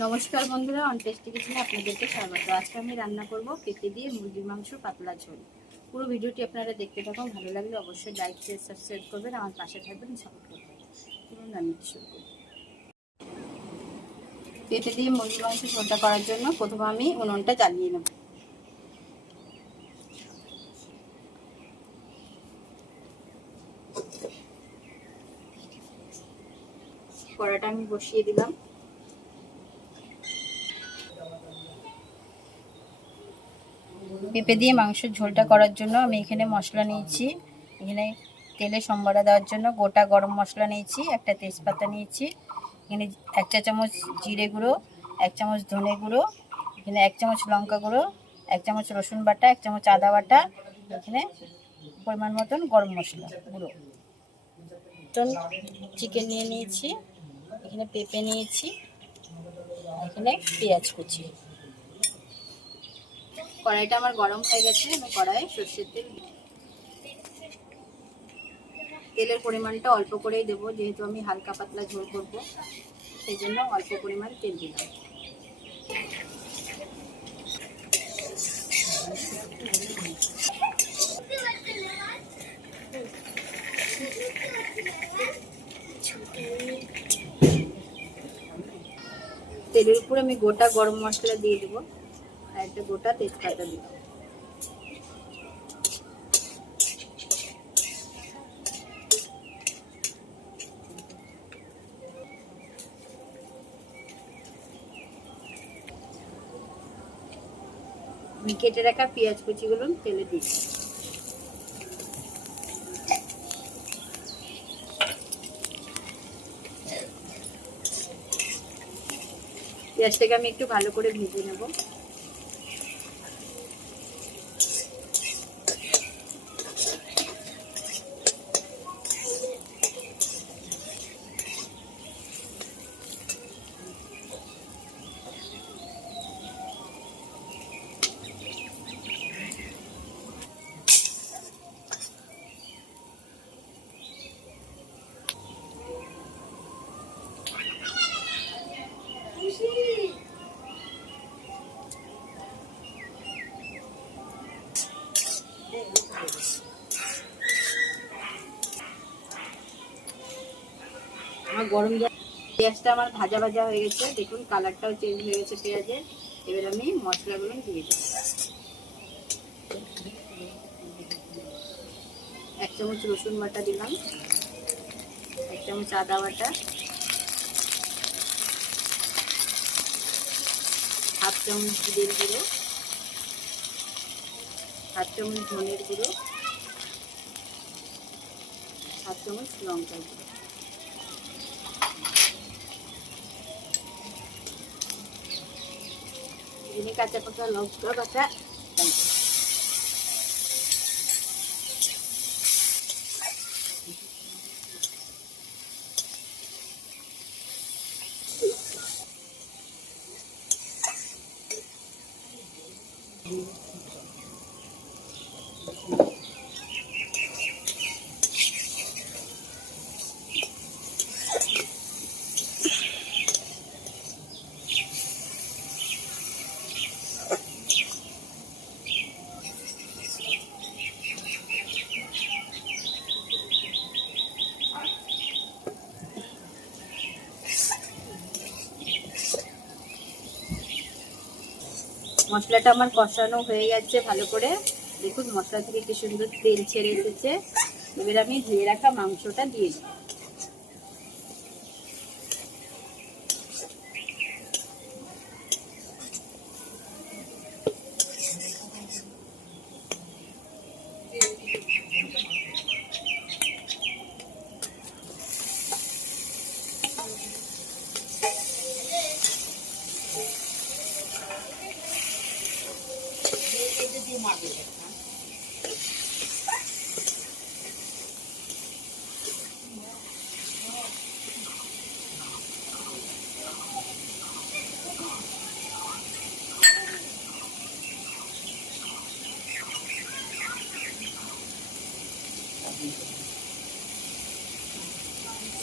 নমস্কার বন্ধুরা, on tasty কিচেনে আপনাদেরকে স্বাগত। আজকে আমি রান্না করব পেঁপে দিয়ে মুরগির মাংস পাতলা ঝোল। পুরো ভিডিওটি আপনারা দেখতে থাকুন। ভালো লাগলে অবশ্যই লাইক শেয়ার সাবস্ক্রাইব করবেন, আমার পাশে থাকবেন, সাপোর্ট করবেন। চলুন রান্নাটি শুরু করি। পেঁপে দিয়ে মুরগির মাংস ঝোলটা করার জন্য প্রথমে আমি উনুনটা জ্বালিয়ে নেব। কড়াটা আমি বসিয়ে দিলাম। পেঁপে দিয়ে মাংসের ঝোলটা করার জন্য আমি এখানে মশলা নিয়েছি। এখানে তেলে সম্বারা দেওয়ার জন্য গোটা গরম মশলা নিয়েছি, একটা তেজপাতা নিয়েছি, এখানে 1 চা চামচ জিরে গুঁড়ো, 1 চামচ ধনে গুঁড়ো, এখানে 1 চামচ লঙ্কা গুঁড়ো, 1 চামচ রসুন বাটা, 1 চামচ আদা বাটা, এখানে পরিমাণ মতন গরম মশলা গুঁড়ো, চিকেন নিয়ে নিয়েছি, এখানে পেঁপে নিয়েছি, এখানে পেঁয়াজ কুচি। কড়াইটা আমার গরম হয়ে গেছে। আমি কড়াইয়ে সরষের তেল, তেলের পরিমাণটা অল্প করেই দেবো, যেহেতু আমি হালকা পাতলা ঝোল করবো, সেই জন্য অল্প পরিমাণ তেল দিলাম। তেলের উপর আমি গোটা গরম মশলা দিয়ে দেবো আর একটা গোটা তেজপাতা দিব। আমি কেটে রাখা পেঁয়াজ কুচিগুলো তেলে দিই। পেঁয়াজটাকে আমি একটু ভালো করে ভেজে নেব। আমার গরম পেঁয়াজটা আমার ভাজা ভাজা হয়ে গেছে, দেখুন কালারটাও চেঞ্জ হয়ে গেছে পেঁয়াজের। এবার আমি মশলাগুলো দিয়ে দেব। 1 চামচ রসুন বাটা দিলাম, 1 চামচ আদা বাটা, 1/2 চামচ জিরের গুঁড়ো, 1/2 চামচ ধনের গুঁড়ো, 1/2 চামচ লঙ্কার গুঁড়ো। এখানে কাঁচা পাকা লঙ্কা বাটা, মশলাটা আমার কষানো হয়ে গেছে ভালো করে। দেখুন মশলা থেকে কি সুন্দর তেল ছেড়ে এসেছে। এবার আমি ধুয়ে রাখা মাংসটা দিয়ে দিই।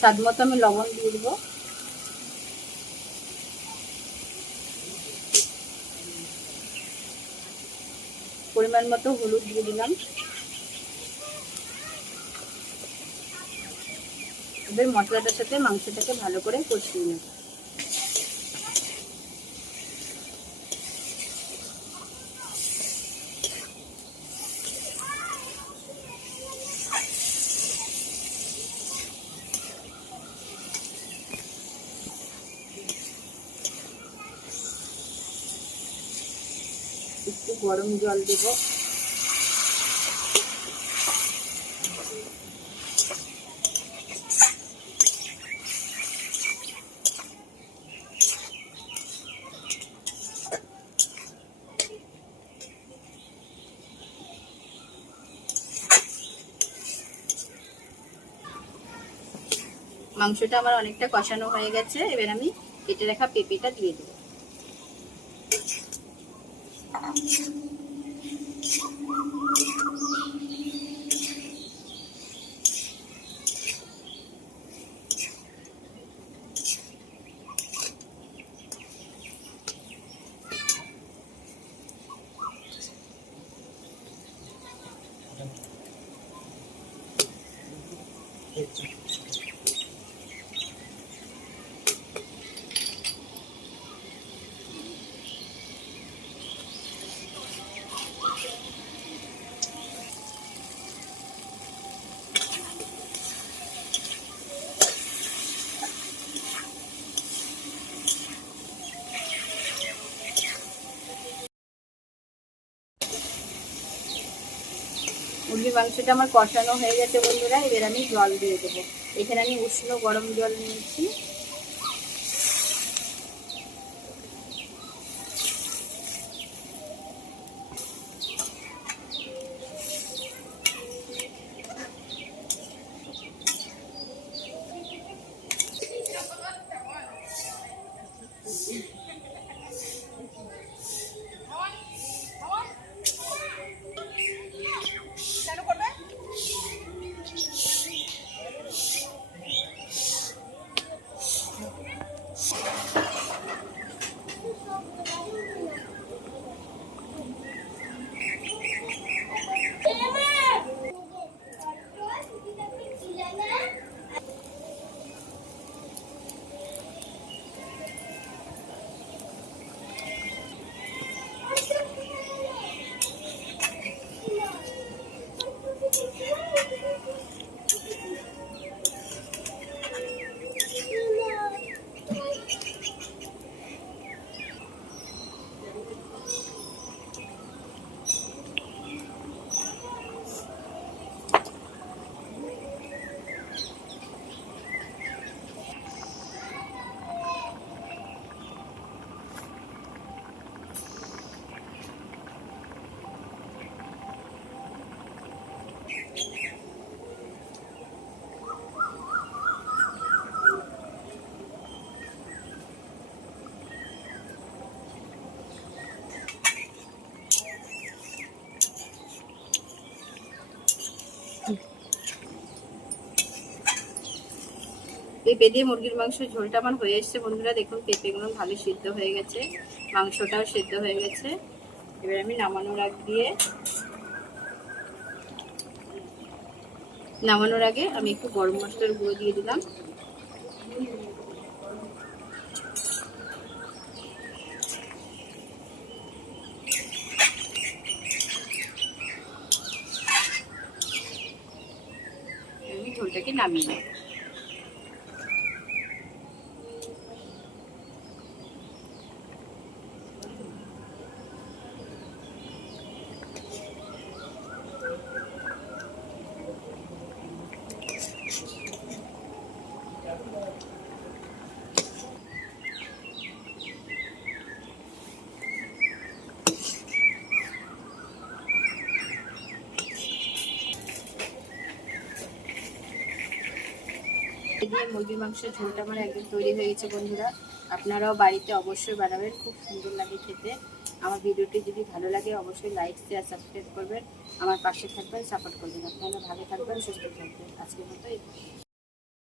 স্বাদ মতো আমি লবণ দিয়ে দেবো। পরিমাণ মতো হলুদ দিয়ে দিলাম। এবার মশলাটার সাথে মাংসটাকে ভালো করে কষিয়ে নেব। একটু গরম জল দেব। মাংসটা আমার অনেকটা কষানো হয়ে গেছে, এবার আমি কেটে রাখা পেঁপেটা দিয়ে দেবো। মুরগির মাংসটা আমার কষানো হয়ে গেছে বন্ধুরা, এবার আমি জল দিয়ে দেবো। এখানে আমি উষ্ণ গরম জল নিয়েছি। পেঁপে দিয়ে মুরগির মাংসের ঝোলটা আমার হয়ে এসছে বন্ধুরা। দেখুন পেঁপেগুলো ভালো সিদ্ধ হয়ে গেছে, মাংসটাও সিদ্ধ হয়ে গেছে। এবার আমি নামানোর আগে আমি একটু গরম মশলার গুঁড়ো দিয়ে দিলাম। আমি ঝোলটাকে নামিয়ে নেব। দিয়ে মুরগির মাংসের ঝোলটা আমার একদম তৈরি হয়ে গেছে বন্ধুরা। আপনারাও বাড়িতে অবশ্যই বানাবেন, খুব সুন্দর লাগে খেতে। আমার ভিডিওটি যদি ভালো লাগে অবশ্যই লাইক শেয়ার সাবস্ক্রাইব করবেন, আমার পাশে থাকবেন, সাপোর্ট করবেন। আপনারা ভালো থাকবেন, সুস্থ থাকবেন। আজকের মতো